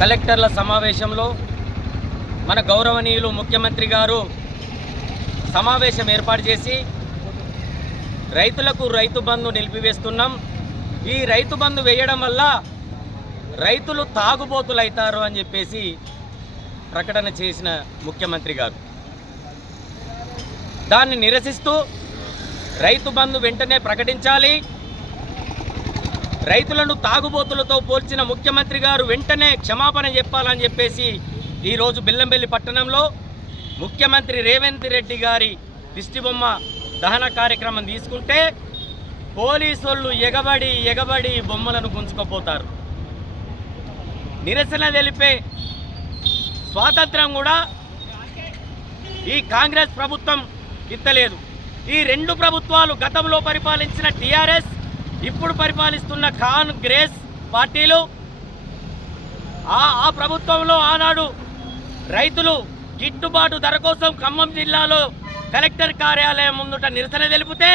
కలెక్టర్ల సమావేశంలో మన గౌరవనీయులు ముఖ్యమంత్రి గారు సమావేశం ఏర్పాటు చేసి రైతులకు రైతు బంధు నిలిపివేస్తున్నాం, ఈ రైతు బంధు వేయడం వల్ల రైతులు తాగుబోతులు అవుతారు అని చెప్పేసి ప్రకటన చేసిన ముఖ్యమంత్రి గారు దాన్ని నిరసిస్తూ రైతు బంధు వెంటనే ప్రకటించాలి, రైతులను తాగుబోతులతో పోల్చిన ముఖ్యమంత్రి గారు వెంటనే క్షమాపణ చెప్పాలని చెప్పేసి ఈరోజు బెల్లంపల్లి పట్టణంలో ముఖ్యమంత్రి రేవంత్ రెడ్డి గారి దిష్టిబొమ్మ దహన కార్యక్రమం తీసుకుంటే పోలీసులు ఎగబడి బొమ్మలను గుంజుకుపోతారు. నిరసన తెలిపే స్వాతంత్రం కూడా ఈ కాంగ్రెస్ ప్రభుత్వం ఇత్తలేదు. ఈ రెండు ప్రభుత్వాలు గతంలో పరిపాలించిన టీఆర్ఎస్, ఇప్పుడు పరిపాలిస్తున్న కాంగ్రెస్ పార్టీలు ఆ ప్రభుత్వంలో ఆనాడు రైతులు గిట్టుబాటు ధర కోసం ఖమ్మం జిల్లాలో కలెక్టర్ కార్యాలయం ముందుట నిరసన తెలిపితే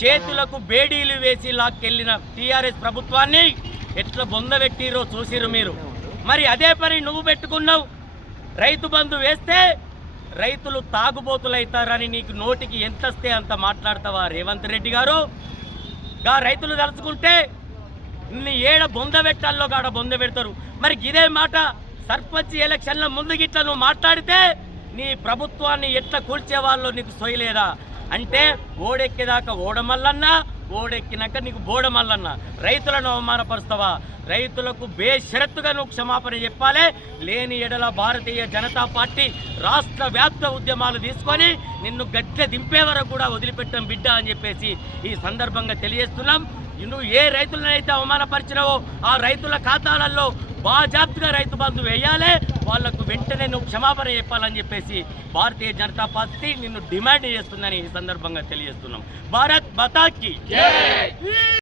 చేతులకు బేడీలు వేసి లాక్కెళ్ళిన టీఆర్ఎస్ ప్రభుత్వాన్ని ఎట్లా బొందబెట్టిరో చూసిరు మీరు. మరి అదే పని నువ్వు పెట్టుకున్నావు. రైతు బంధు వేస్తే రైతులు తాగుబోతులవుతారని నీకు నోటికి ఎంత వస్తే అంత మాట్లాడతావా రేవంత్ రెడ్డి గారు? రైతులు తలుచుకుంటే ఏడ బొంద పెట్టాల్లో కాడ బొంద పెడతారు. మరి ఇదే మాట సర్పంచ్ ఎలక్షన్ల ముందు గిట్ల నువ్వు మాట్లాడితే నీ ప్రభుత్వాన్ని ఎట్లా కూల్చేవాళ్ళు నీకు సొయ్యలేదా? అంటే ఓడెక్కేదాకా ఓడమల్లన్నా, ఓడెక్కినాక నీకు బోడమల్లన్నా. రైతులను అవమానపరుస్తావా? రైతులకు బేషరత్తుగా నువ్వు క్షమాపణ చెప్పాలి. లేని ఎడల భారతీయ జనతా పార్టీ రాష్ట్ర వ్యాప్త ఉద్యమాలు తీసుకొని నిన్ను గద్దె దింపే వరకు కూడా వదిలిపెట్టాం బిడ్డ అని చెప్పేసి ఈ సందర్భంగా తెలియజేస్తున్నాం. నువ్వు ఏ రైతులనైతే అవమానపరిచినావో ఆ రైతుల ఖాతాలలో బాజాప్తుగా రైతు బంధు వేయాలి, వాళ్లకు వెంటనే నువ్వు క్షమాపణ చెప్పాలని చెప్పేసి భారతీయ జనతా పార్టీ నిన్ను డిమాండ్ చేస్తుందని ఈ సందర్భంగా తెలియజేస్తున్నాం. భారత్ మాతా కీ జై.